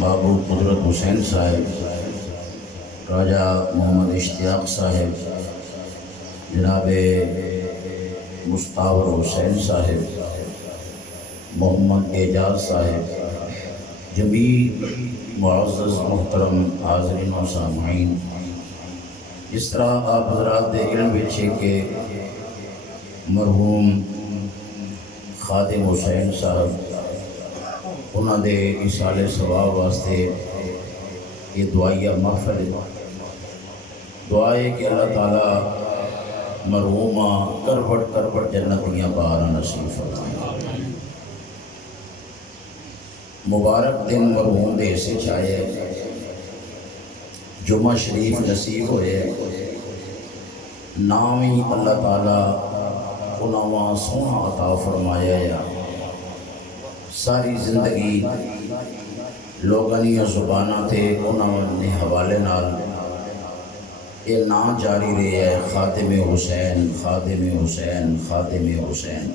بابو قدرت حسین صاحب، راجہ محمد اشتیاق صاحب، جناب مستاور حسین صاحب، محمد اعجاز صاحب، جمیع معزز محترم حاضرین و سامعین، اس طرح آپ حضرات دے علم بچے کہ مرحوم خادم حسین صاحب انہاں دے اصال ثواب واسطے یہ دعائیہ محفل دعا ہے کہ اللہ تعالیٰ مرحومہ کروٹ جنتیاں بہارا نصیب فرمائے۔ مبارک دن مرحوم دے سے چاہے جمعہ شریف نصیب ہوئے، نامی اللہ تعالیٰ انہاں سونا عطا فرمایا یا ساری زندگی لوگانی زبانہ تھے انہاں نے حوالے نال یہ نا جاری رہے ہے خادم حسین، خادم حسین، خادم حسین۔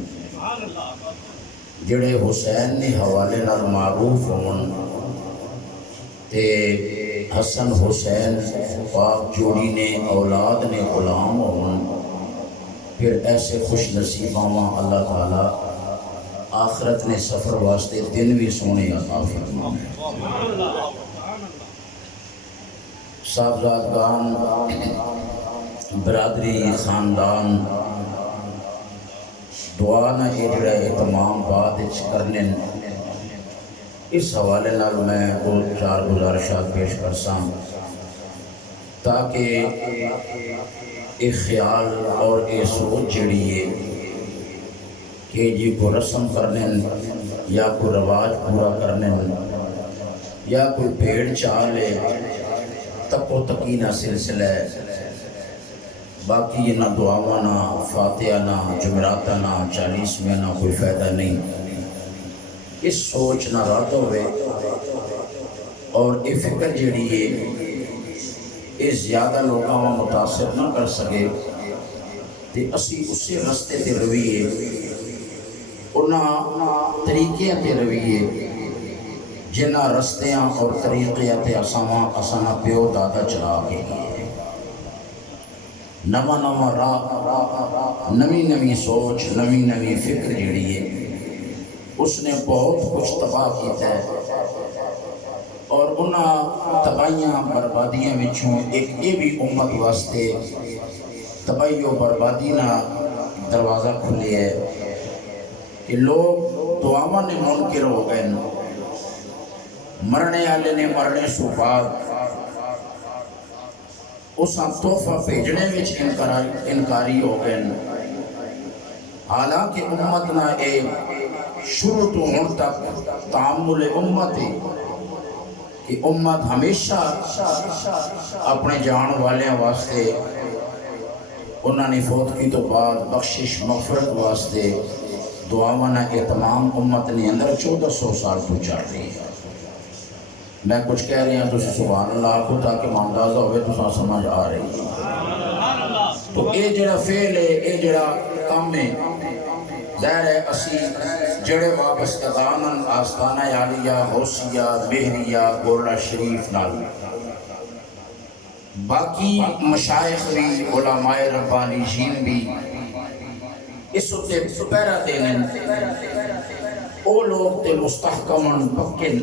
جڑے حسین نے حوالے نال معروف ہون تے حسن حسین پاک جوڑی نے اولاد نے غلام ہون، پھر ایسے خوش نصیباں اللہ تعالیٰ آخرت نے سفر واسطے دن بھی سونے عطا فرمائے۔ صاحبزادگان، برادری، خاندان، دعا نہ یہ جڑا اہتمام بعد کرنے اس حوالے نال میں دو چار گزارشات پیش کرساں تاکہ ایک خیال اور ایک سوچ جڑی ہے کہ جی کو رسم کرنے یا کوئی رواج پورا کرنے یا کوئی بھیڑ چالے تکو تکینہ سلسلہ ہے، باقی نہ دعاواں نہ فاتحہ نہ جمعراتہ نہ 40 میں نہ کوئی فائدہ نہیں۔ اس سوچ نہ رات ہوئے اور یہ فکر جڑی ہے یہ زیادہ لوگوں میں متاثر نہ کر سکے تے اسی اسی رستے تے رویے انہاں طریقے تے رویے جنہ رستیاں اور طریقے تے اساں پیو دادا چلا کے نواں نواں راہ، نویں سوچ، نویں فکر جڑی ہے اس نے بہت کچھ تباہ کیتا ہے، اور انہاں تباہیاں بربادیاں وچوں ایک یہ بھی امت واسطے تباہی و بربادی نہ دروازہ کھلے ہے کہ لوگ دعاواں نے منکر ہو گئے، مرنے والے نے مرنے سو بعد اساں تحفہ بھیجنے وچ انکاری ہو گئے، حالانکہ امت نہ اے شروع تو ہن تک تعامل امت ہے کہ امت ہمیشہ اپنے جان والے واسطے انہوں نے فوت کی تو بعد بخشش مغفرت واسطے دعاواں نہ اہتمام امت نے اندر 1400 سال تو چل رہی ہے۔ میں کچھ کہہ رہی ہوں تو سبحان اللہ کو تاکہ اندازہ ہوئے تو سمجھ آ رہی ہے۔ تو اے جڑا فعل ہے، اے جڑا کام ہے، ظاہر ہے اسی جڑے وابستگان آستانہ عالیہ، حوثیہ، مہریہ، گورڑا شریف نال باقی مشائخ بھی، علماء ربانی جین بھی اس اتے پہرہ دینے او لوگ تے مستحکمن پکن،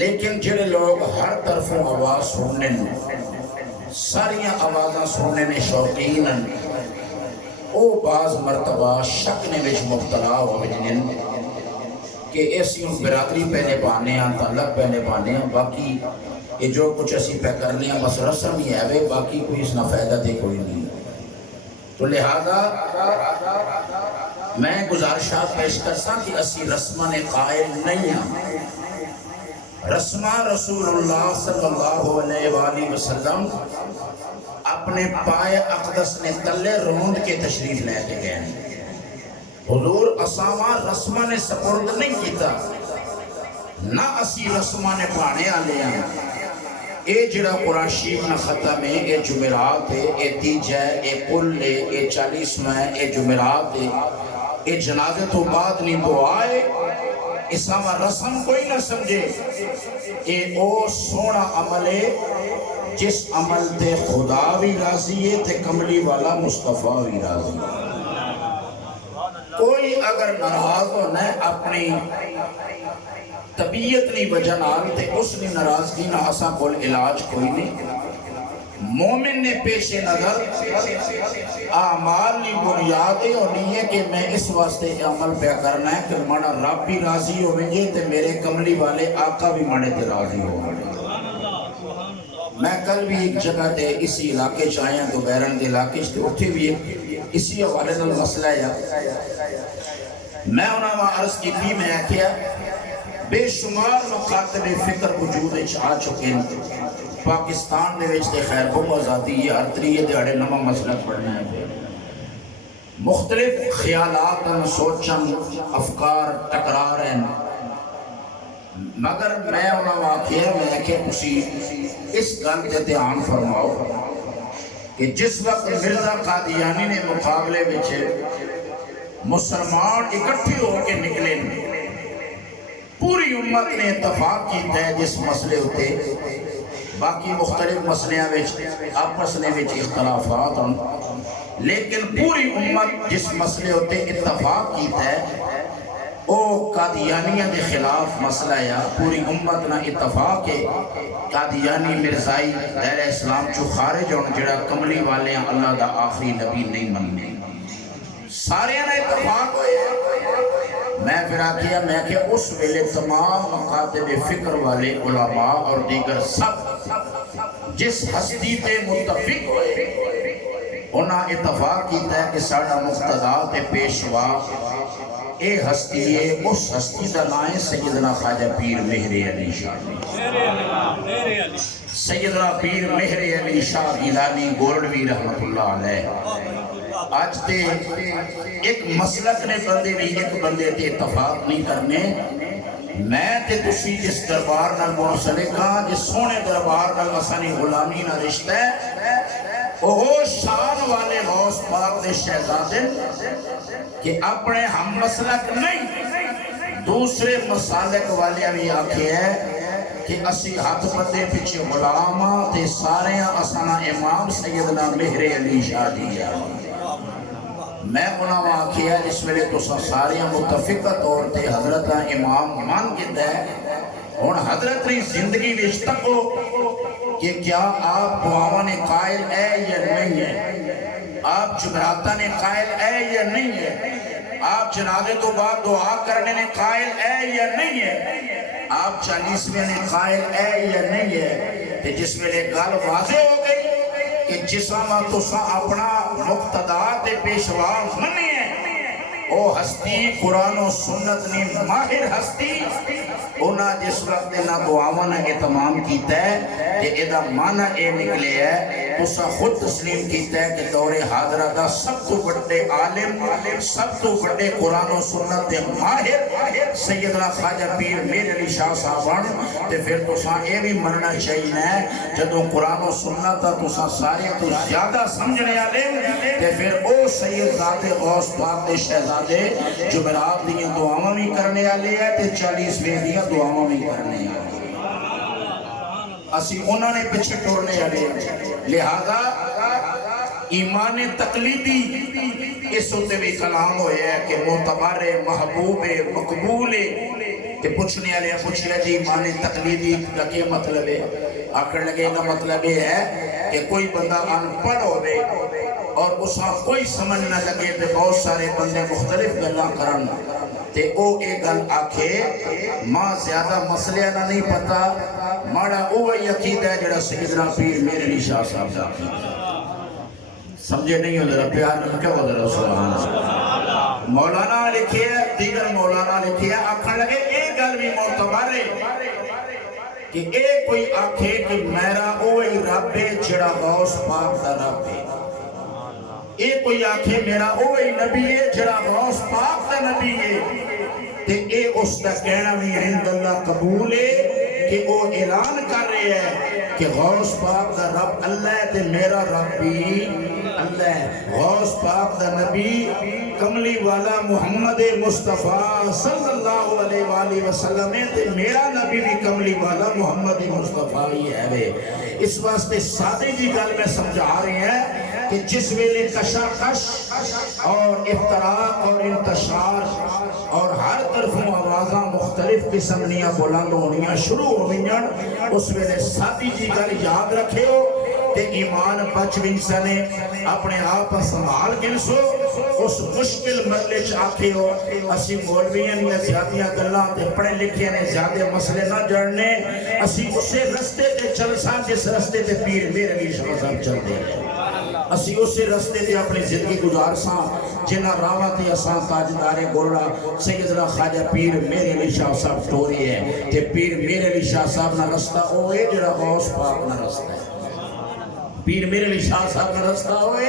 لیکن جڑے لوگ ہر طرفوں آواز سننے ساریاں آوازاں سننے میں شوقین او بعض مرتبہ شک نے وچ مبتلا ہو جنن کہ ایسی برادری پہ نبھانے ہیں، تعلق پہ نبھانے ہیں، باقی یہ جو کچھ اسی پہ کرنے ہیں بس رسم ہی ہے، باقی کوئی اس نہ فائدہ تھے کوئی نہیں۔ تو لہذا میں گزارشات پیش کرتا کہ اسی رسمہ نے قائل نہیں ہیں۔ رسمہ رسول اللہ صلی اللہ علیہ وآلہ وسلم اپنے پائے اقدس نے تلے روند کے تشریف لے کے گئے ہیں۔ حضور اسامہ رسمہ نے سپرد نہیں کیتا، نہ اسی رسمہ نے پانے آلے ہیں۔ اے جڑا قرآن شریف نہ ختم ہے، اے جمعرات ہے، اے تیج ہے، اے قل ہے، اے 40 ہے، اے جمعرات ہے، اے جنازے تو بعد نہیں دعائے، اساں رسم کوئی نہ سمجھے، اے او سونا عمل ہے جس عمل تے خدا بھی راضی ہے تے کملی والا مصطفیٰ بھی راضی ہے۔ کوئی اگر ناراض ہونا ہے اپنی طبیعت نہیں وجہ نال تے اس نے ناراضگی نہ اساں کول علاج کوئی نہیں۔ مومن نے پیش نظر اعمال کی بنیاد یہ ہونی ہے کہ میں اس واسطے عمل پہ کرنا ہے کہ مانا رب بھی راضی ہوئیں گے تے میرے کملی والے آقا بھی مانے تے راضی ہوئیں گے۔ میں کل بھی ایک جگہ تے اسی علاقے چاہیاں تو بیرن دے علاقے تے اٹھے بھی اسی حوالے نال مسئلہ ہے۔ میں انہاں وہاں عرض کی تھی، میں کیا بے شمار مقاطب فکر وجود آ چکے ہیں پاکستان دے وچ تے خیر بہت آزادی ہے، ہر طریقے دیہڑے نواں مسئلہ پڑھنا ہے، مختلف خیالات سوچن افکار ٹکرا رہے ہیں، مگر میں انہاں واقعہ میں کہ تسی اس گل تے دھیان فرماؤ کہ جس وقت مرزا قادیانی نے مقابلے وچ مسلمان اکٹھے ہو کے نکلے، پوری امت نے اتفاق کیتا ہے جس مسئلے ہوتے، باقی مختلف مسئلیاں آپس نے اختلافات ہیں، لیکن پوری امت جس مسئلے ہوتے اتفاق کیتا ہے او قادیانیہ دے خلاف مسئلہ ہے۔ پوری امت نہ اتفاق ہے قادیانی مرزائی دائرہ اسلام چو خارج ہون جڑا کملی والے ہیں اللہ دا آخری نبی نہیں مننے، سارے نہ اتفاق ہوئے۔ میں پھر آکھیا میں کہ اس ویلے تمام مقاطب فکر والے علماء اور دیگر سب جس ہستی تے متفق ہوئے انہاں اتفاق کیتا ہے کہ ساڑھا مقتدا تے پیشوا اے ہستی ہے، اس ہستی دا نائیں سیدنا خواجہ پیر مہر علی شاہ، سیدنا پیر مہر علی شاہ گیلانی گولڈوی رحمت اللہ علیہ۔ آج تے ایک مسلک نے بندے بھی ایک بندے تے اتفاق نہیں کرنے، میں تے تسی جس دربار نال منسلکا جس سونے دربار نال مسانی غلامی نہ رشتہ ہے وہ شان والے غوث پاک دے شہزادے کہ اپنے ہم مسلک نہیں دوسرے مسالک والے بھی آکھے ہے کہ اسی ہاتھ بندے پیچھے غلامہ تے سارے اسانا امام سیدنا مہر علی شاہ دیا۔ میں انہاں وہاں کیا جس ویلے تو ساریاں متفقہ طور تے حضرت امام مان کے دے اور حضرت نے زندگی وچ تکو کہ کیا آپ دعاواں نے قائل ہے یا نہیں ہے، آپ جمعراتہ نے قائل ہے یا نہیں ہے، آپ جنازے تو بعد دعا کرنے نے قائل ہے یا نہیں ہے، آپ 40ویں نے قائل ہے یا نہیں ہے۔ تے جس ویلے گل واضح ہو گئی کہ جسامہ تو سا اپنا مقتدا تے پیشوا منی ہے، او ہستی قرآن و سنت نے ماہر ہستی انہاں جس وقت نہ دعاواں نہ اہتمام کیتا ہے کہ ایدہ معنی اے نکلے ہے تو سا خود تسلیم کیتا ہے کہ دور حاضرہ دا سب تو بڑے عالم سب تو بڑے قرآن و سنت دے ماہر سیدنا خواجہ پیر مہر علی شاہ صاحبان تے پھر تو سا اے بھی مننا چاہیے ہے جدو قرآن و سنت دا تو سا سارے تو زیادہ سمجھنے عالم تے پھر او سید ذات غوث پاک دے شہزادے جمعرات دیاں دعاواں بھی کرنے والے ہیں تے 40ویں دیاں دعاواں بھی کرنے والے ہیں، اسی انہوں نے پیچھے ٹورنے والے لہذا ایمان تقلیدی اس ہوتے بھی کلام ہوئے ہے کہ معتبر محبوب مقبول تے پوچھنے والے پوچھ لے جی ایمان تقلیدی کا کیا مطلب ہے؟ آخر لگے نا مطلب یہ ہے کہ کوئی بندہ ان پڑھ ہوئے اور اسا کوئی سمجھ نہ لگے تے بہت سارے بندے مختلف گلاں کرن تے او اے گل آکھے ماں زیادہ مسئلہ نہ نہیں پتا ماڑا اوہی عقیدہ ہے جڑا سیدنا پیر مہر علی شاہ صاحب دا سمجھے نہیں ہو ذرا پیار نہ کیا ہو ذرا سبحان اللہ۔ مولانا لکھے دیگر مولانا لکھے آکھن لگے اے گل بھی معتبر ہے کہ اے کوئی آکھے کہ میرا اوہی رب ہے جڑا غوث پاک دا رب ہے، اے کوئی آکھے میرا اوہی نبی ہے جڑا غوث پاک دا نبی ہے تے اے اس دا کہنا بھی عند اللہ قبول ہے کہ کہ وہ اعلان کر رہے ہیں کہ غوث پاک دا رب اللہ ہے تے میرا رب بھی اللہ ہے. غوث پاک دا نبی کملی والا محمد مصطفیٰ صلی اللہ علیہ وآلہ وسلم تے میرا نبی بھی کملی والا محمد مصطفیٰ ہی ہے وے. اس واسطے سادے جی گل میں سمجھا رہے ہیں کہ جس ویلے کشاکش اور افتراق اور انتشار اور ہر طرفوں آوازاں مختلف قسم دیاں بلند ہونیاں شروع ہوئیاں اس ویلے سادی جی گل یاد رکھے ہو تے ایمان بچ ونسنے اپنے آپ سنبھال گنسو اس مشکل مرلے آکھے ہو اسی مولویاں نے زیادیاں گلاں تے پڑھے لکھے نے زیادہ مسئلے نہ جڑنے اسی اسے رستے تے چل ساں جس رستے تے پیر میرے علی شاہ صاحب چل دے اسی اسے رستے تے اپنی زندگی گزار ساں جنہ راوہ تے اساں تاجدار گولڑا سیدنا خواجہ پیر میرے علی شاہ صاحب ٹوری ہے تے پیر میرے علی شاہ صاحب نہ رستہ ہوئے جڑا غوث پاک نہ رستہ ہے. پیر میرے علی شاہ صاحب نہ رستہ ہوئے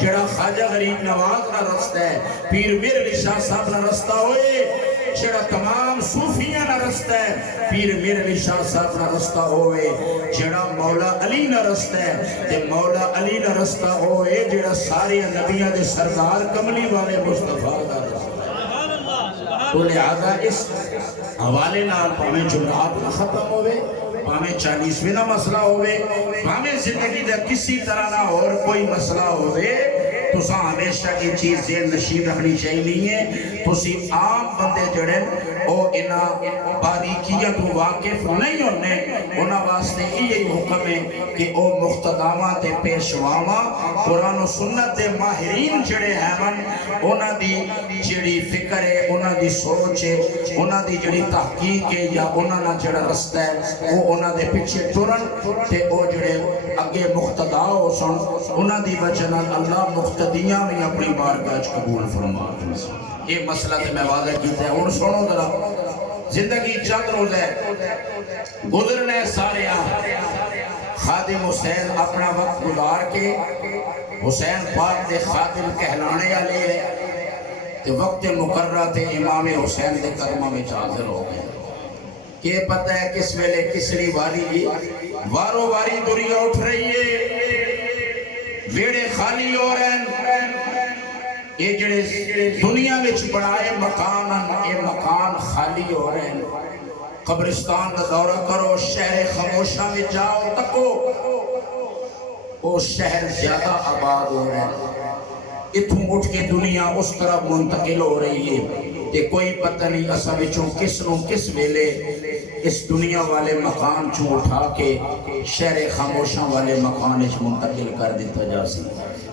جڑا خواجہ غریب نواز نہ رستہ ہے. پیر میرے علی شاہ صاحب نہ رستہ ہوئے جڑا تمام صوفیاں نہ رستہ ہے. پیر میرے علی شاہ صاحب نہ رستہ ہوئے جڑا مولا علی نہ رستہ ہے تے مولا علی نہ رستہ ہوئے جڑا سارے نبیاں دے سردار کملی والے مصطفیٰ دا رستہ ہے. تو لہذا اس حوالے نال پاویں جمعات نہ ختم ہوئے پاویں 40ویں نہ مسئلہ ہوئے پاویں زندگی دا کسی طرح نہ اور کوئی مسئلہ ہوئے تو ساں ہمیشہ کی چیز ذہن نشین رکھنی چاہیے تو سی عام بندے جڑن او انہاں باریکیاں تو واقف نہیں ہونے انہاں واسطے یہی حکم ہے کہ او مقتداواں تے پیشواواں قرآن و سنت دے ماہرین جڑے ہیں من انہاں دی جڑی فکر ہے انہاں دی سوچ ہے انہاں دی جڑی تحقیق ہے یا انہاں نا جڑا رستہ ہے وہ انہاں دے پیچھے ٹرن تے او جڑے اگے مقتدا ہو سن انہاں دی وجہ نال اللہ مقتدیاں بھی اپنی بارگاہ قبول فرما دے. یہ مسئلہ تے میں واضح کیتا ہے. ہن سنو ذرا زندگی چند روز ہے گزرنے سارے خادم حسین اپنا وقت گزار کے حسین پاک دے خادم کہلانے والے ہے تے وقت مقررہ تے امام حسین دے قدمہ میں حاضر ہو گئے کہ پتہ ہے کس ویلے کسری واری وارو واری دنیا اٹھ رہی ہے ویڑے خالی ہو رہے ہیں یہ جڑے دنیا وچ بڑھائے مکان یہ مکان خالی ہو رہے ہیں. قبرستان کا دورہ کرو شہر خاموشہ میں جاؤ تکو وہ شہر زیادہ آباد ہو رہے ہیں اتھوں اٹھ کے دنیا اس طرف منتقل ہو رہی ہے کہ کوئی پتہ نہیں اسا وچوں کس نو کس ویلے اس دنیا والے مکان چوں اٹھا کے شہر خاموشاں والے مکان وچ منتقل کر دیتا جا سی.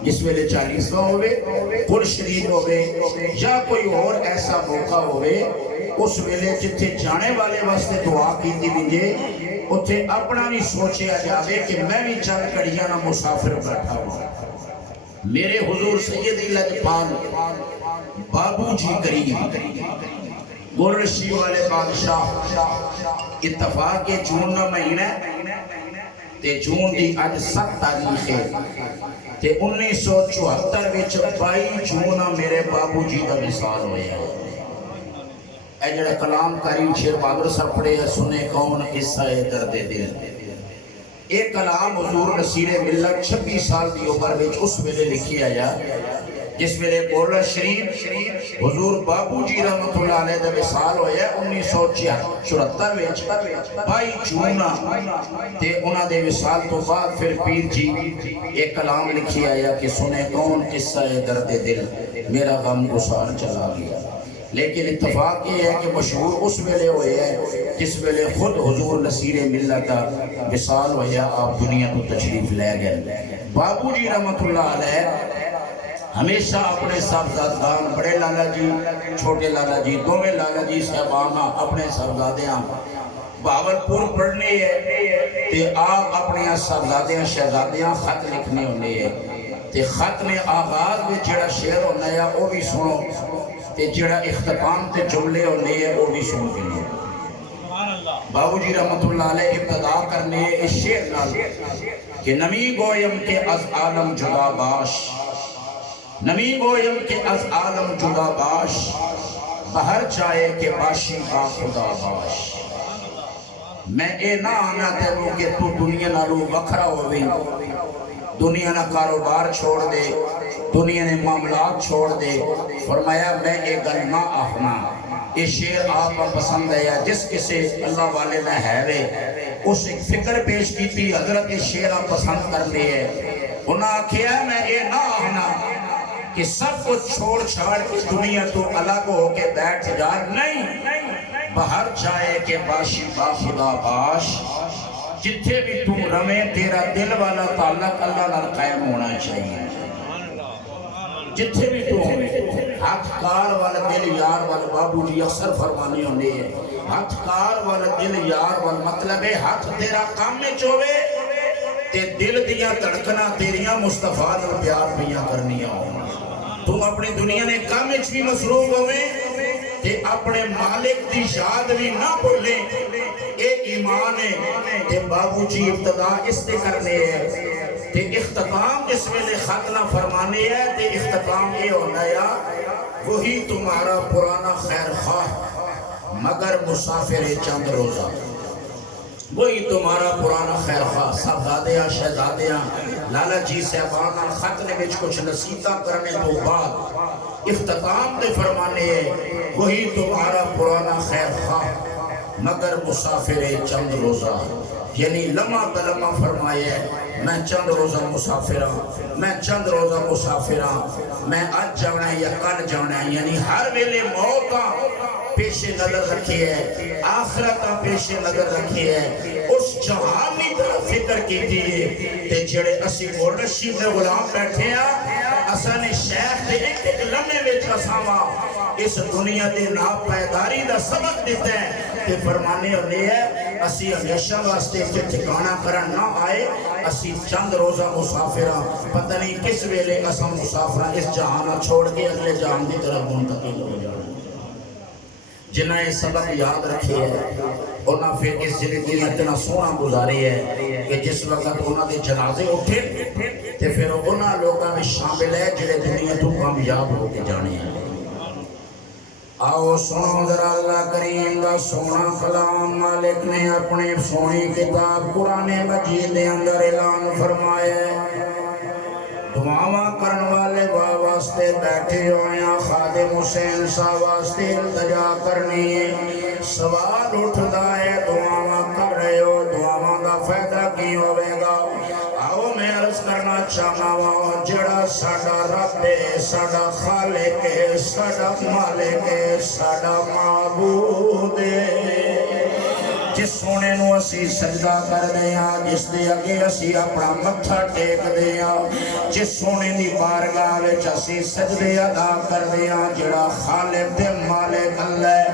جس ویلے 40واں ہوئے قرآن شریف ہوئے یا کوئی اور ایسا موقع ہوئے اس ویلے جتھے جانے والے واسطے دعا کی دی دیجئے اتھے اپنا بھی سوچیا جاوے کہ میں بھی چند کڑیاں نہ مسافر بیٹھا ہوں. میرے حضور سیدی لجپال بابو جی کریم گورشی والے بادشاہ اتفاق کے جون نہ مہینہ تے جون دی آج 7 تاریخ ہے تے 1974 وچ 22 جون میرے بابو جی دا وصال ہویا ہے. اے جڑا کلام کریم شیر بہادر صاحب پڑھے سنے کون قصہ درد دل ایک کلام حضور نصیر ملت 26 سال دی عمر وچ اس ویلے لکھی آیا جس ویلے بولا شریف حضور بابو جی رحمت اللہ علیہ دا وصال ہویا 1974 وچ 22 جون تے انہاں دے وصال تو بعد پھر پیر جی ایک کلام لکھی آیا کہ سنے کون قصہ درد دل میرا غم گسار چلا گیا. لیکن اتفاق یہ ہے کہ مشہور اس ویلے ہوئے ہیں جس ویلے خود حضور نصیر ملت کا وصال ہویا آپ دنیا کو تشریف لے گئے. بابو جی رحمت اللہ علیہ ہمیشہ اپنے صاحبزادگان بڑے لالا جی چھوٹے لالا جی دوویں لالا جی صاحبانہ اپنے صاحبزادیاں بہاولپور پڑھنے ہے تے آپ اپنے صاحبزادیاں شہزادیاں خط لکھنے ہونے ہے تے خط میں آغاز میں جڑا شعر ہونا ہے وہ بھی سنو تے جڑا اختتام تے جملے ہونے ہیں وہ بھی سن کے لئے. بابو جی رحمت اللہ علیہ ابتدا کرنے اس شعر نال کہ نمی گویم کے از عالم جدا باش نمی گویم کے از عالم جدا باش بہر جائے کہ باشی با خدا باش میں اے نہ آنا تینوں کہ تو دنیا نالو وکھرا ہوویں، دنیا نہ کاروبار چھوڑ دے، دنیا نے معاملات چھوڑ دے۔ فرمایا میں اے گل نہ آخنا۔ یہ شعر آپ پسند ہے یا جس کسے اللہ والے نہ ہے وے اس ایک فکر پیش کی تھی، حضرت یہ شعر آپ پسند کر لیے۔ انہاں کیا میں اے نہ آنا کہ سب کچھ چھوڑ چھاڑ کے دنیا تو الگ ہو کے بیٹھ جا، نہیں، باہر جائے کہ باشی با خدا باش، جتھے بھی تو رویں تیرا دل والا تعلق اللہ نال قائم ہونا چاہیے۔ جتھے بھی تو ہوئے ہاتھ کار والا دل یار والا، بابو جی اکثر فرمانی ہوندی ہے ہاتھ کار والا دل یار والا، مطلب ہے ہاتھ تیرا کام میں چوے تے دل دیا تڑکنا تیریاں مصطفیٰ نال پیار پیاں کرنیاں ہونا۔ تم اپنی دنیا نے کام میں بھی مصروف ہوئے تے اپنے مالک دی یاد بھی نہ بھولیں، ایک ایمان ہے تے بابو جی ابتدا اس سے کرنے ہے تے اختتام اس ویلے ختنہ فرمانے ہے تے اختتام یہ ہونا ہے وہی تمہارا پرانا خیر خواہ مگر مسافر چند روزہ، وہی تمہارا پرانا خیر خواہ۔ صاحبزادیاں شہزادیاں لالا جی صاحبان خطنے میں کچھ نصیحتاں کرنے تو بعد اختتام دے فرمانے ہے وہی تمہارا پرانا خیر خواہ مگر مسافر چند روزہ، یعنی لمحہ بلمحہ فرمایا ہے میں چند روزہ مسافرہ، میں چند روزہ مسافرہ، میں آج جانا ہے یا کل جانا ہے، یعنی ہر ویلے موتاں پیش نظر رکھی ہے، آخرتاں پیش نظر رکھی ہے، اس جہانی طرح فکر کی تھی تے جڑے اسی مرشد دے غلام بیٹھے ہیں اساں نے شیخ دے ایک لمحے وچ اساں اس دنیا دے ناپائیداری دا سبق دیتا ہے تے فرمانے ہونے ہے اسی ہمیشہ واسطے کہ ٹھکانہ کرن نہ آئے، اسی چند روزہ مسافرہ، پتہ نہیں کس ویلے اساں مسافرہ اس جہانہ چھوڑ کے اگلے جہان دی طرف منتقل ہو جانا۔ جنہ یہ سبق یاد رکھے ہے انہاں پھر اس زندگی اتنا سونا گزاری ہے کہ جس وقت انہاں دے جنازے اٹھے تے پھر انہاں لوگاں میں شامل ہے جنہیں دنیا تو کامیاب ہو کے جانے ہیں۔ آؤ سنو ذرا اللہ کریم دا سونا کلام، مالک نے اپنے سونی کتاب قرآن مجید دے اندر اعلان فرمایا ہے۔ دعاواں کرن والے واسطے بیٹھے ہویاں خادم حسین صاحب واسطے التجا کرنی ہے، سوال اٹھدا ہے دعاواں کر رہے ہو، دعاواں دا فائدہ کی ہوئے گا؟ آؤ میں عرض کرنا چاہنا ہوں جڑا ساڈا رب ہے، ساڈا خالق ہے، ساڈا مالک ہے، ساڈا معبود ہے، جس سونے نو اسی سجدہ کر دیا، جس دے اگے اسی اپنا متھا ٹیک دیا، جس سونے دی بارگاہ وچ اسی سجدے ادا کر دیا، جڑا خالق تے مالک اللہ ہے،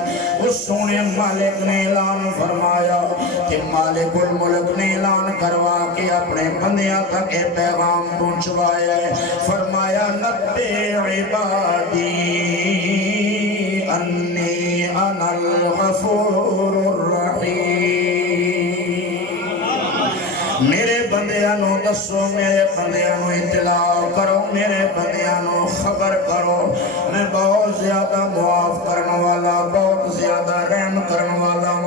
اس سونے مالک نے اعلان فرمایا کہ مالک الملک نے اعلان کروا کے اپنے بندیاں تک پیغام پہنچوایا ہے۔ فرمایا نبئ عبادی انی انا الغفور الرحیم، میرے بندیانو دسو، میرے بندیانو اطلاع کرو، میرے بندیانو خبر کرو، میں بہت زیادہ معاف کرنے والا، بہت زیادہ رحم کرنے والا ہوں۔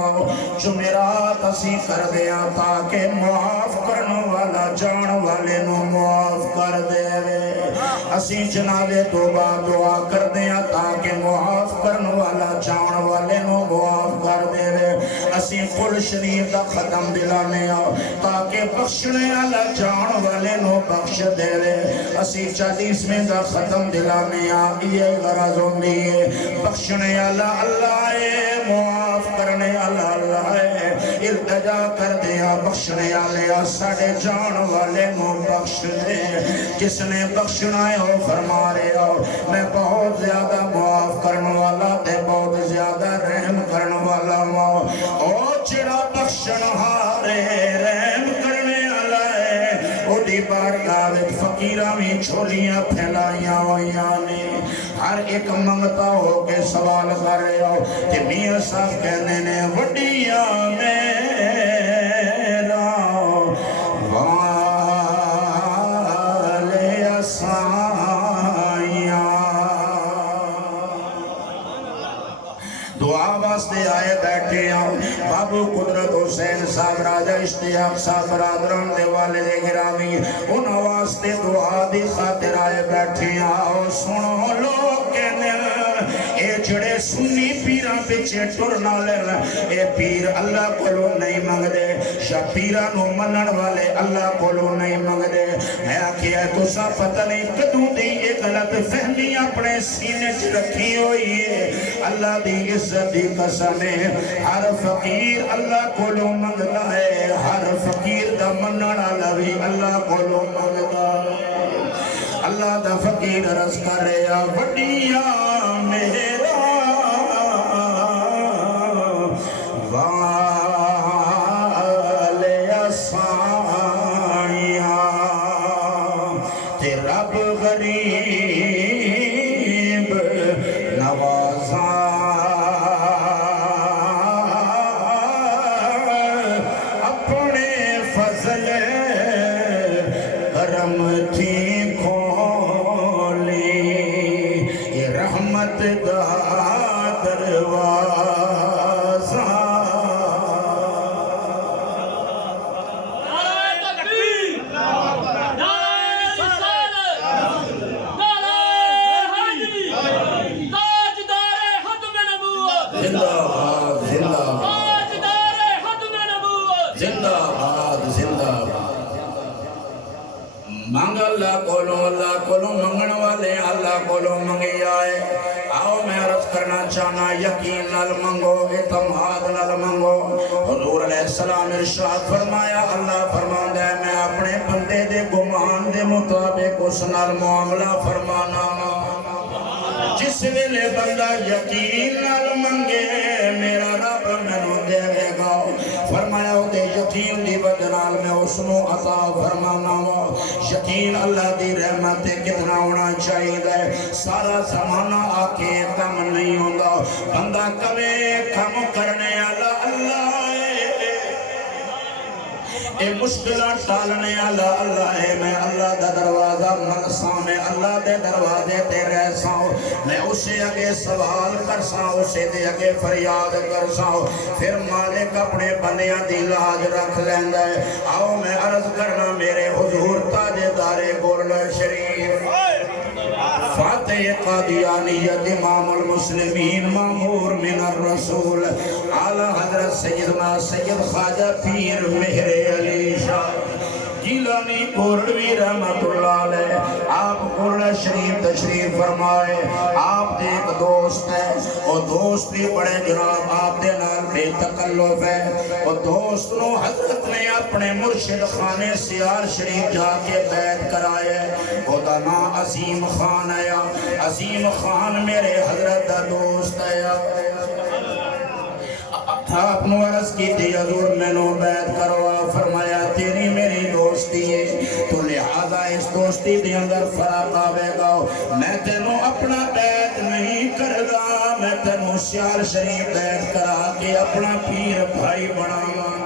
جمعرات اسی کر دیا تاکہ معاف کرنے والا جان والے نو معاف کر دے وے، اسی جناب توبہ دعا کر دیا تاکہ معاف کرنے والا جان والے نو معاف کر دے وے، اسی قل شریف دا ختم دلانے آؤ تاکہ بخشنے والا جان والے نو بخش دے وے، اسی 40ویں دا ختم دلانے آؤ یہ غرض ہوندی ہے، بخشنے والا اللہ ہے، معاف کرنے والا اللہ ہے، التجا کر دیا بخشنے والے ساڈے جان والے نو بخش دے، جس نے بخشنا ہے وہ فرما رہے ہو میں بہت زیادہ معاف کرنے والا تے بہت زیادہ رحم کرنے والا ہوں، اور جڑا بخشن ہارے رحم کرنے والا ہے اوڈی بارگاہ وچ فقیراں وی چھولیاں پھیلائیاں ہویاں نے، ہر ایک منگتا ہو کے سوال کر رہے ہو کہ میاں صاحب کہنے نے وڈیاں میرا والے اسائیاں، دعا واسطے آئے بیٹھے ہوں، بابو حضرت حسین صاحب راجہ اشتیاق صاحب برادران دے والد گرامی ان واسطے دعا دی خاطر آئے بیٹھے آؤ سنو لوگ کہنے اے جڑے سنی پیران پچھے ٹرنا لینا اے پیر اللہ کولو نہیں مانگ دے شاہ پیرانو منن والے اللہ کولو نہیں مانگ دے میں آکھی ہے تو سا پتہ نہیں کدوں دی ایک غلط فہمی اپنے سینے چ رکھی ہوئی ہے اللہ دی عزت دی قسم ہے ہر فقیر اللہ کولو مانگدا ہے ہر فقیر دا منن والا بھی اللہ کولو مانگدا اللہ دا فقیر عرض کر رہا وڈیاں میرا والے سائیاں تے رب غریب نوازاں اپنے فضل کرم تھی رحمت دا دروازہ نعرہ تکبیر نعرہ رسالت نعرہ حیدری تاجدار ختم نبوت زندہ باد زندہ باد تاجدار ختم نبوت زندہ باد زندہ باد مانگ اللہ کولو منگن والے اللہ کولو منگی آئے آؤ میں عرض کرنا چاہنا یقین نال منگو اعتماد نال منگو حضور علیہ السلام ارشاد فرمایا اللہ فرماندا ہے میں اپنے بندے دے گمان دے مطابق اس نال معاملہ فرمانا جس ویلے بندہ یقین نال منگے میرا رب مینوں دے گا فرمایا او دے یقین دی وجہ نال میں اس نو عطا فرمانا وا یقین اللہ دی رحمت کتنا ہونا چاہیے سارا زمانہ آ کے کم نہیں ہوندا بندہ کبھی کم کرنے والا اللہ اے مشکلات ٹالنے والا اللہ ہے میں اللہ دا دروازہ منساں میں اللہ دے دروازے تے رہساں میں اسے اگے سوال کرساں اسے دے اگے فریاد کرساں پھر مالک اپنے بندیاں دی لاج رکھ لیندا ہے آؤ میں عرض کرنا میرے حضور تاجدار گولڑ شریف فاتح قادیانیت امام المسلمین مامور من الرسول اعلی حضرت سیدنا سید خواجہ پیر مہر علی شاہ گیلانی کوردوی رحمت اللہ علیہ آپ کوردہ شریف تشریف فرمائے آپ دے ایک دوست ہے اور دوست بھی بڑے جناب آپ دے نال بے تکلف ہے اور دوست نو حضرت نے اپنے مرشد خانے سیار شریف جا کے بیعت کرائے وہ دا نام عظیم خان ہے عظیم خان میرے حضرت دا دوست ہے آپ نو عرض کی تھی حضور میں نو بیعت کروا فرمایا تیری میری دوستی ہے تو لہذا اس دوستی دے اندر فرق آوے گا میں تینوں اپنا بیعت نہیں کردا میں تینوں سیال شریف بیعت کرا کے اپنا پیر بھائی بناواں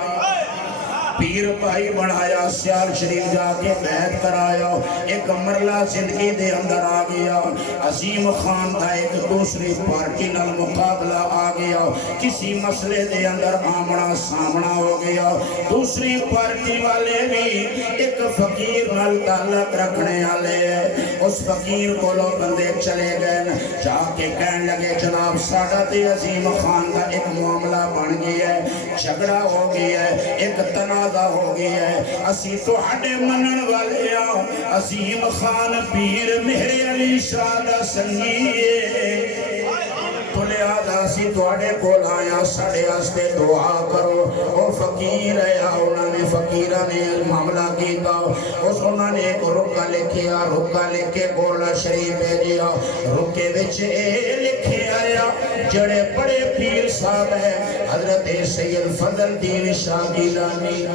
پیر بھائی بنایا سیال شریف جا کے بیعت کرایا ایک مرلہ زندگی دے اندر آ گیا عظیم خان تھا ایک دوسری پارٹی نال مقابلہ آ گیا کسی مسئلے دے اندر آمنا سامنا ہو گیا دوسری پارٹی والے بھی ایک فقیر نال تعلق رکھنے والے اس فقیر کو لو بندے چلے گئے جا کے کہنے لگے جناب ساڈا تے عظیم خان کا ایک معاملہ بن گیا ہے جھگڑا ہو گیا ہے ایک تنازع ہو گیا ہے اسی تو ہڈے منن والے ہاں عظیم خان پیر مہر علی شاہ دا سنگی تو لہذا سی تواڈے کول آیا ساڈے واسطے دعا کرو او فقیر ہے انہاں نے فقیراں نے معاملہ کیتا اس انہاں نے ایک رکا لکھیا رکا لکھ کے گولڑا شریف بھیجیا رکے وچ اے لکھے آیا جڑے بڑے پیر صاحب ہے حضرت سید فضل دین شاہ گیلانی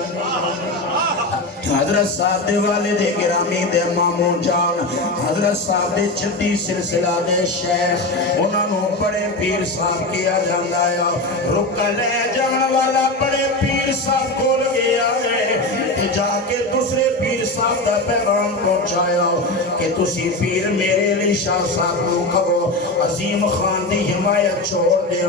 حضرت صاحب دے والد گرامی دے مامون جان حضرت صاحب دے جدی سلسلہ دے شیخ انہاں نو بڑے پیر صاحب کیا جاندا ہے رکا لے جان والا بڑے پیر صاحب کول گیا ہے تے جا کے دوسرے پیر صاحب دا پیغام پہنچایا کہ تسی پیر میرے علی شاہ صاحب نو کہو عظیم خان دی حمایت چھوڑ دے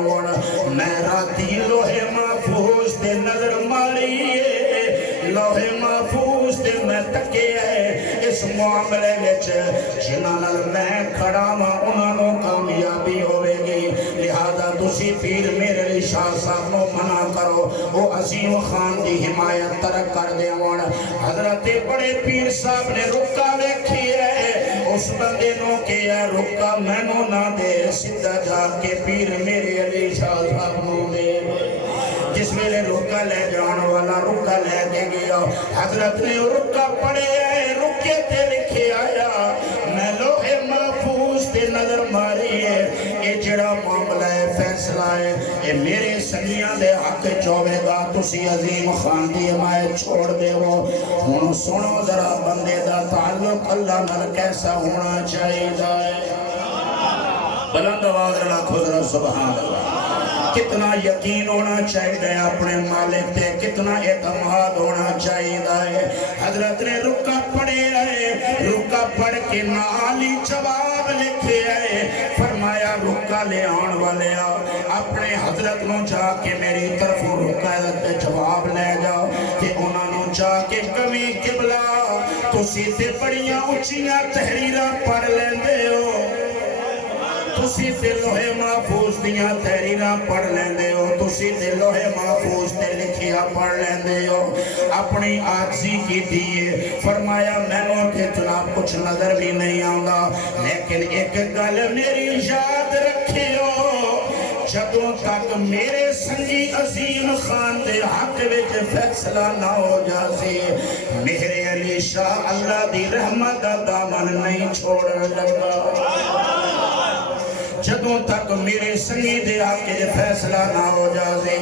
میں راتی لوہے ماں محفوظ تے نظر ماری ہے لوہے محفوظ تے میں تکے ہے اس معاملے وچ جنہاں نال میں کھڑا ہاں انہاں نوں کامیابی ہوے گی لہذا تسی پیر میرے علی شاہ صاحب نو منع کرو وہ عظیم خان دی حمایت ترک کر دے حضرت بڑے پیر صاحب نے رکا ویکھی ہے اس بندے نو کیا رکا میں نو نہ دے سیدھا جا کے پیر میرے علی شاہ صاحب نو دے جس ویلے رکا لے جان والا رکا لے کے گیا حضرت نے رکا پڑے آئے رکے تے لکھے آیا میں لوہے محفوظ تے نظر ماری ہے یہ جڑا معاملہ ہے فیصلہ ہے یہ میرے سنگیاں دے حق چوے گا تسی عظیم خان دی حمایت چھوڑ دے وہ ہن سنو ذرا بندے دا تعلق اللہ نال کیسا ہونا چاہیے بلند آواز رکھو ذرا سبحان اللہ کتنا یقین ہونا چاہیے اپنے مالک تے کتنا اعتماد ہونا چاہیے حضرت نے رکا پڑھے آئے رکا پڑھ کے نالی جواب لکھے آئے فرمایا رکا لے آن والے اپنے حضرت نو جا کے میری طرف رکا تے جواب لے جاؤ کہ انہوں نے جا کے کمی قبلہ تو سیتے بڑیاں اچھیاں تحریرہ پڑھ لیندے ہو تسی تے لوہے محفوظ دیاں تحریراں پڑھ لیندے ہو تسی تے لوہے محفوظ تے لکھیا پڑھ لیندے ہو اپنی عاجزی کی دیئے فرمایا میں نے کہ جناب کچھ نظر بھی نہیں آنگا لیکن ایک گل میری یاد رکھیو جدوں تک میرے سنگی عظیم خان دے حق وچ فیصلہ نہ ہو جاسی میرے علی شاہ اللہ دی رحمت دا دامن نہیں چھوڑ لگا جدوں تک میرے سنگی دے آکے فیصلہ نہ ہو جائے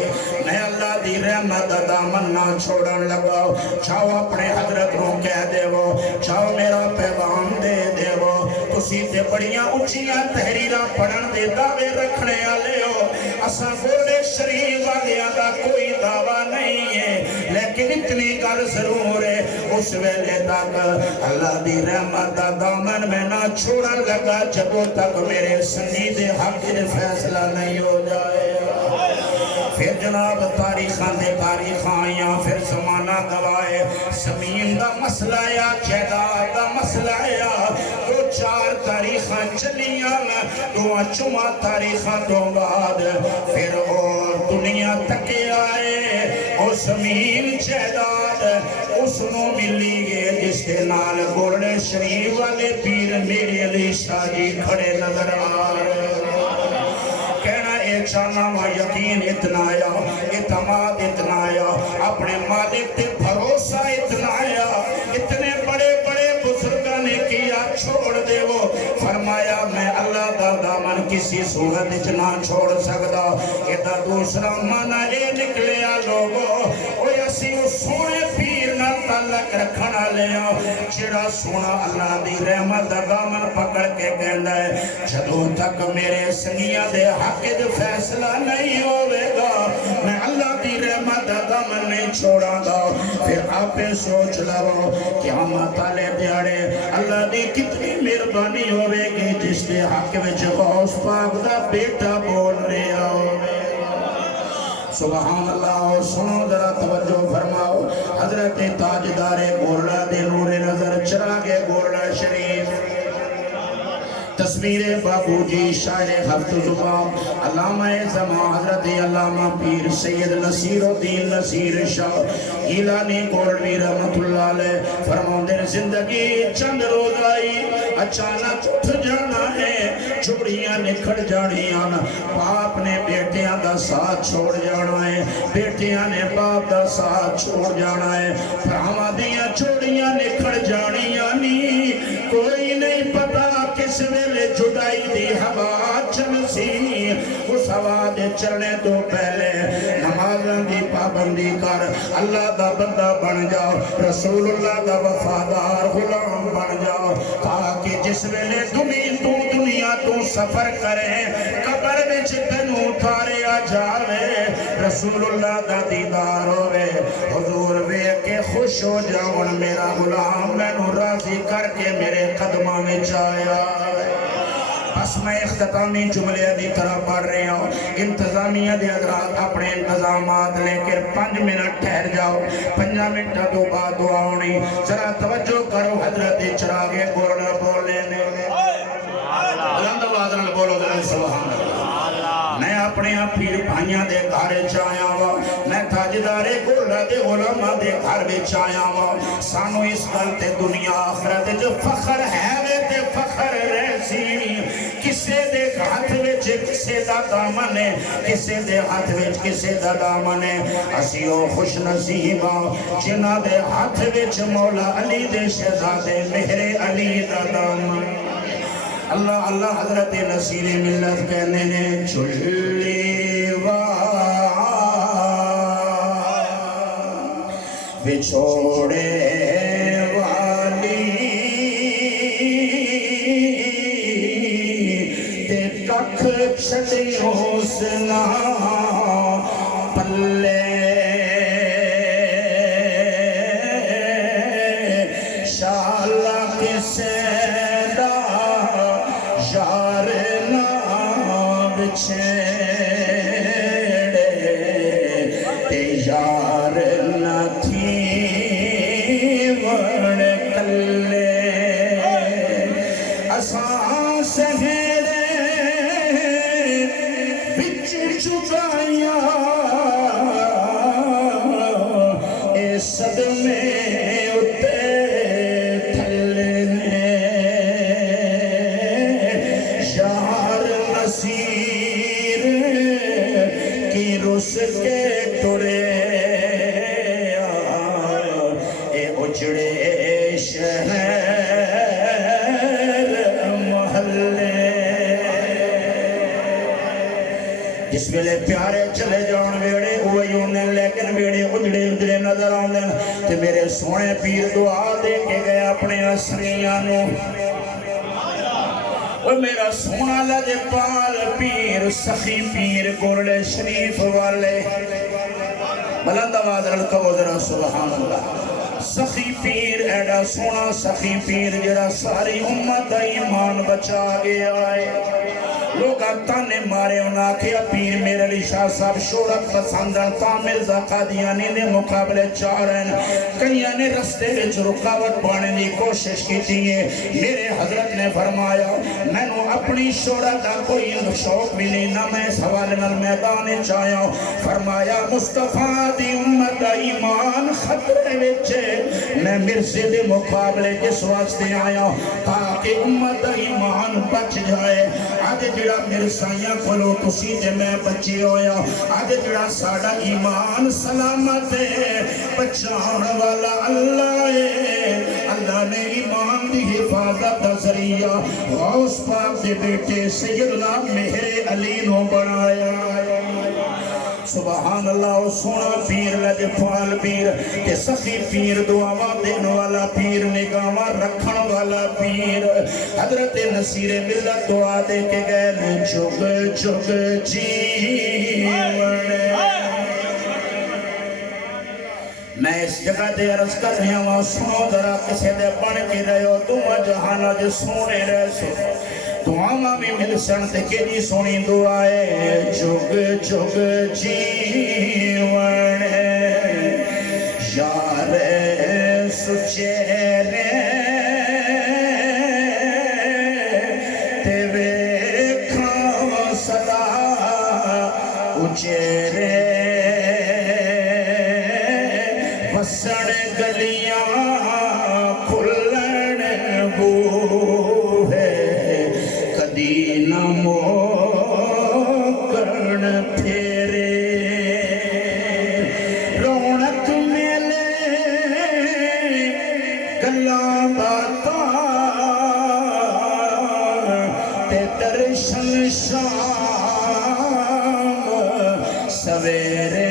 میں اللہ دی رحمت دامن نہ چھوڑن لگاؤ چاہو اپنے حضرت رو کہہ دے وہ چاہو میرا پیغام دے دے وہ تسی تے بڑیاں اچھیاں تحریرہ پڑھن دے دعوے رکھنے آلے ہو اساں گولے شریف والیاں دا کوئی دعویٰ نہیں ہے لیکن اتنی گل ضرور ہے اس ویلے تک اللہ دی رحمت دا دامن میں نہ چھوڑن لگا جبوں تک میرے سنگی دے حق دے فیصلہ نہیں ہو جائے پھر جناب تاریخان دے تاریخان آئیاں پھر زمانہ گوائے زمین دا مسئلہ یا جہداد دا مسئلہ یا دو چار تاریخان چلیاں دو چمہ تاریخان دو بعد پھر اور دنیا تکے آئے اور زمین جہداد اس نو ملی گئے جس کے نال گورڈ شریف والے پیر میرے علی شاہ جی کھڑے نظر آ رہے چاہنا و یقین اتنا آیا اعتماد اتنا آیا اپنے مالک تے بھروسہ اتنا آیا اتنے بڑے بڑے بزرگاں نے کیا چھوڑ دے وہ فرمایا میں اللہ دا دامن کسی صورت اتنا چھوڑ سکتا یہ دوسرا مانا اے نکلیا لوگو اوہ اسی اس سونے پیر نہ تعلق رکھنا لیا جڑا سونا اللہ دی رحمت دا دامن پکڑ کے کہندا ہے جدوں تک میرے سنگیاں دے حق دے فیصلہ نہیں ہوئے گا میں اللہ دی رحمت دا دامن نہیں چھوڑا گا پھر آپ سوچ لو قیامت والے دیاڑے اللہ دی کتنی مہربانی ہوئے گی جس کے حق وچ غوث پاک دا بیٹا بول رہا ہوئے سبحان اللہ سنو ذرا توجہ فرماؤ حضرت تاجدار گورڑا دے نور نظر چراغ گورڑا شریف تصویر بابو جی شاعر ہفت زبان علامہ زمان حضرت علامہ پیر سید نصیر الدین نصیر شاہ گیلانی گورڑوی رحمت اللہ علیہ فرماندر زندگی چند روز آئی اچانک اٹھ جانا ہے چوڑیاں نکھڑ جانیاں باپ نے بیٹیاں دا ساتھ چھوڑ جانا ہے بیٹیاں نے باپ دا ساتھ چھوڑ جانا ہے بھراواں دیاں چوڑیاں نکھڑ جانیاں نہیں کوئی نہیں پتا کس ویلے جدائی دی ہوا چل سی اس ہوا دے چلنے تو پہلے نمازاں دی پابندی کر اللہ دا بندہ بن جاؤ رسول اللہ دا وفادار غلام بن جاؤ تاکہ جس ویلے دنیا تو سفر کرے قبر وچ تینوں اتارے آ جاوے رسول اللہ دا دیدار ہوئے حضور ویکھ کے خوش ہو جاؤن میرا غلام مینوں راضی کر کے میرے قدماں وچ آیا بس میں اختتامی جملے دی طرح پڑھ رہا ہوں. انتظامیہ دے حضرات اپنے انتظامات لے کر 5 منٹ ٹھہر جاؤ. 5 منٹ تو بعد دعا ہونی. ذرا توجہ کرو. حضرت چراغ گولڑا بول لینے بلند آواز نال بولو ذرا سبحان اللہ. میں اپنے پیر بھائیاں دے گھر چایا وا. میں تاجدار گولڑا دے علماء دے گھر وچ آیا وا. سانو اس گل تے دنیا آخرت جو فخر ہے وے تے فخر رہسی. کسے دے ہاتھ وچ کسے دا دامن ہے, کسے دے ہاتھ وچ کسے دا دامن ہے. اسی او خوش نصیب ہاں جنہاں دے ہاتھ وچ مولا علی دے شہزادے مہر علی دا دامن. اللہ اللہ. حضرت نصیر ملت کہنے نے چلی بچھوڑے والی تے ککھ چھڑیوں سنا پلے شالا کسے دا یار نا بچھے تے یار نہ تھی وڑ کلے. اساں سہرے بچ چھپائیاں اے صدمے اتے تھلنے. یار نصیر کی رس کے ٹرے اے اجڑے شہر محلے. جس ویلے پیارے چلے جان ویڑے ہوئی ہونے لیکن ویڑے اجڑے اجڑے نظر آنے. تے میرے سونے پیر دعا دے کے گئے اپنے اسریاں نو. اور میرا سونا لج پال پیر سخی پیر گولڑے شریف والے بلند آواز رلکو ذرا سبحان اللہ. سخی پیر ایڈا سونا سخی پیر جڑا ساری امت دا ایمان بچا گیا ہے. لوگاں تانے مارے انہاں کیا پیر میرے علی شاہ صاحب شہرت پسندن تامر قادیانی دے مقابلے چارن. کئیاں نے رستے وچ رکاوٹ پانے دی کوشش کی ہے. میرے حضرت نے فرمایا میں نو اپنی شہرت دا کوئی شوق بھی نہیں نہ میں اس حوالے نال میدان چاہیا. فرمایا مصطفیٰ دی امت دا ایمان خطرے وچ میں مرزے دے مقابلے جس واسطے آیا تاکہ امت دا ایمان بچ جائے. آج جڑا مرزائیاں کھولو تسی تے میں بچے ہویا. آج جڑا ساڑا ایمان سلامت ہے بچان والا اللہ ہے. اللہ نے ایمان دی حفاظت دا ذریعہ غوث پاک دے بیٹے سیدنا مہر علی نو بنایا. سبحان اللہ. او سونا پیر لج پال پیر تے سخی پیر دعاواں دین والا پیر نگاہاں رکھن والا پیر. حضرت نصیر ملت دعا دے کے گئے نے جگ جگ جیون. میں اس جگہ دے عرض کر رہا ہوں سنو ذرا کسے دے بن کے رہے ہو تم جہانا دے سونے رہ سو دعاواں بھی مل سن تے کیڑی سونی دعا ہے. جگ جگ جیون یار سچیرے تے ویکھاں صدا اچیرے وسن گلیاں کھلن بوہے کدی نہ موکن پھیرے. رونق میلے گلاں باتاں تے درشن شام سویرے.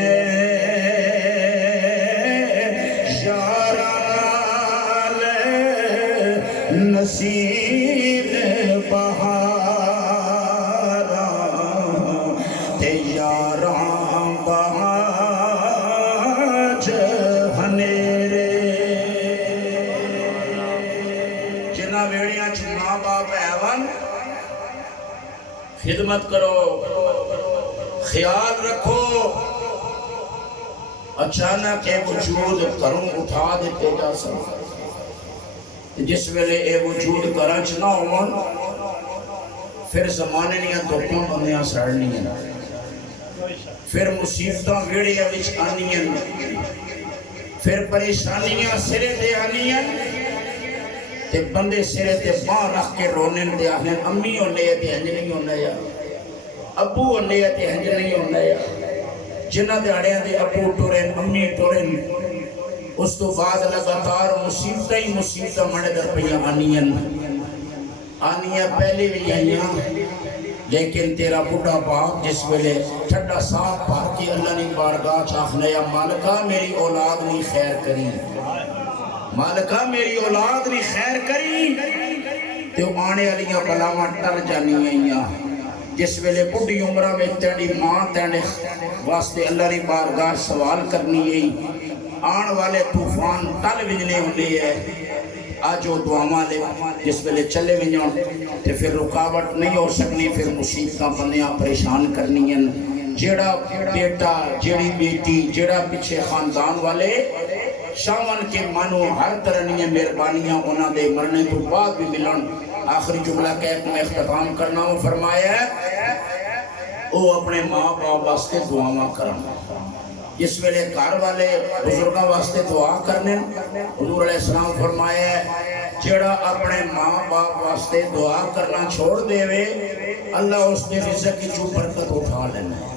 نصیب بہاراں تے یاراں بہاج ہنیرے. جنہ ویڑیاں چھ ماں باپ ہے ون خدمت کرو، خیال رکھو۔ اچانک اے وجود کروں اٹھا دیتے جا سکتے، جس ویلے اے وجود کرنچ نہ ہون پھر زمانے نیاں دکھوں بندیاں سڑنیاں، پھر مصیبتاں ویڑیاں وچ آنیاں، پھر پریشانیاں سرے تے آنیاں، تے بندے سرے تے باں رکھ کے رونے دے آنے امی ہونے تے ہنج نہیں ہونا یا ابو ہونے تے ہنج نہیں ہونا یا جنہ دے آڑیاں دے ابو ٹورن امی ٹورن، اس تو بعد لگاتار مصیبتیں ہی مصیبتیں مڑے در پہیاں آنیاں پہلے بھی آئیاں، لیکن تیرا بڑھا باپ جس ویلے ٹھڈا صاحب پار کی اللہ نے بارگاہ چاہنے یا مالکہ میری اولاد نہیں خیر کری، مالکہ میری اولاد نہیں خیر کری، تو آنے علیاں بلاواں ٹر جانی آئیاں، جس ویلے بڑھی عمرہ میں تیڑی ماں تیڑے واسطے اللہ نے بارگاہ سوال کرنی ہے، آن والے طوفان ٹل وجنے ہونے ہے، آج وہ دعاواں لے جس ویلے چلے ونجان تے پھر رکاوٹ نہیں ہو سکنی، پھر مصیبتاں بندیاں پریشان کرنی ہیں، جیڑا بیٹا جیڑی بیٹی جیڑا پیچھے خاندان والے شاون کے منو ہر طرح نہیں مہربانیاں انہاں دے مرنے تو بعد بھی ملن۔ آخری جملہ کہہ میں اختتام کرنا ہوں، فرمایا ہے وہ اپنے ماں باپ واسطے دعاواں کرنا، جس ویلے گھر والے بزرگاں واسطے دعا کرنے، حضور علیہ السلام فرمایا ہے جڑا اپنے ماں باپ واسطے دعا کرنا چھوڑ دے وے اللہ اس نے رزق کی جو برکت اٹھا لینا ہے،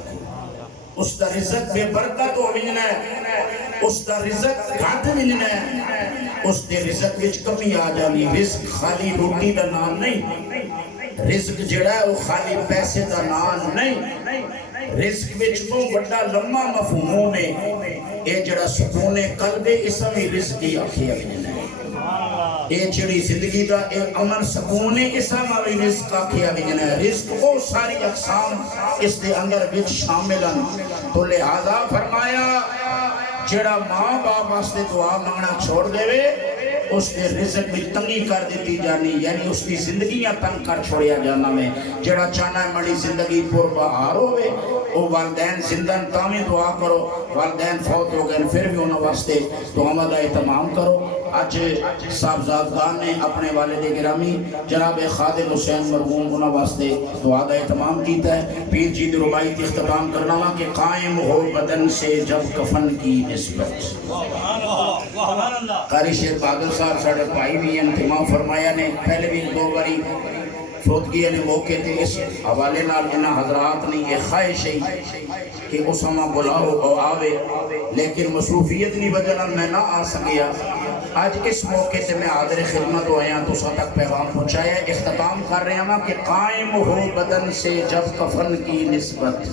اس کا رزق بے برکت ہو وجنا ہے، اس کا رزق گھٹ وجنا ہے، اس دے رزق وچ کمی آ جانی۔ رزق خالی روٹی دا نام نہیں، رزق جڑا ہے وہ خالی پیسے دا نام نہیں، رزق وچ کو بڑا لمبا مفہوم ہے، اے جڑا سکون قلب ہے اس میں رزق ہی آکھیا وجنا ہے، اے جڑی زندگی دا اے امن سکون ہے اس میں رزق آکھیا وجنا ہے، رزق کو ساری اقسام اس دے اندر وچ شامل ہیں، تو لہذا فرمایا جڑا ماں باپ واسطے دعا مانگنا چھوڑ دے وے اس کے رزق میں تنگی کر دیتی جانی، یعنی اس کی زندگیاں تنگ کر چھوڑیا جانا میں۔ جڑا چاہنا ہے مڑی زندگی پر بہار ہوئے وہ والدین زندن تامی دعا کرو، والدین فوت ہو گئے پھر بھی انہوں واسطے دعا دا اہتمام کرو۔ آج صاحبزادگان نے اپنے والد گرامی جناب خادم حسین مرحوم انہوں واسطے دعا دا اہتمام کیتا ہے۔ پیر جی دی ربائی کی اختتام کرنا ہوا کہ قائم ہو بدن سے جب کفن کی نسبت۔ قاری شیر بہادر صاحب ساڑھے پائی بھی انتمام فرمایا نے پہلے بھی دو باری فوتگی نے موقع تھے، اس حوالے نال انہا حضرات نے یہ خواہش ہے کہ اسامہ بلاؤ اور آوے، لیکن مصروفیت نہیں وجہ میں نہ آ سکیا۔ آج اس موقع سے میں حاضر خدمت ہویا تو سب تک پیغام پہنچایا، اختتام کر رہے ہیں کہ قائم ہو بدن سے جب کفن کی نسبت،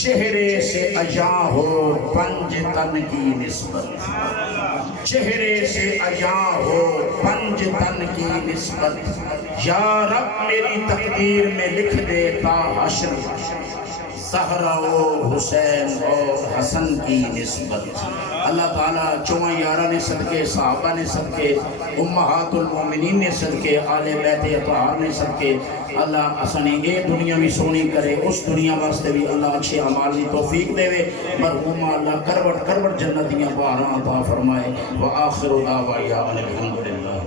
چہرے سے اجاں ہو پنج تن کی نسبت، چہرے سے اجاں ہو پنج تن کی نسبت، یا رب میری تقدیر میں لکھ دیتا حشر زہرا و حسین اور حسن کی نسبت۔ اللہ تعالیٰ چوہاں یارہ نے صدقے، صحابہ نے صدقے، امہات المومنین نے صدقے، آل بیت اطہار نے صدقے، اللہ اسانی اے دنیا بھی سونی کرے، اس دنیا واسطے بھی اللہ اچھے عمال کی توفیق دے وے، مرحومہ اللہ کروٹ کروٹ جنتیاں بارہاں عطا فرمائے۔ وآخر دعوانا الحمدللہ۔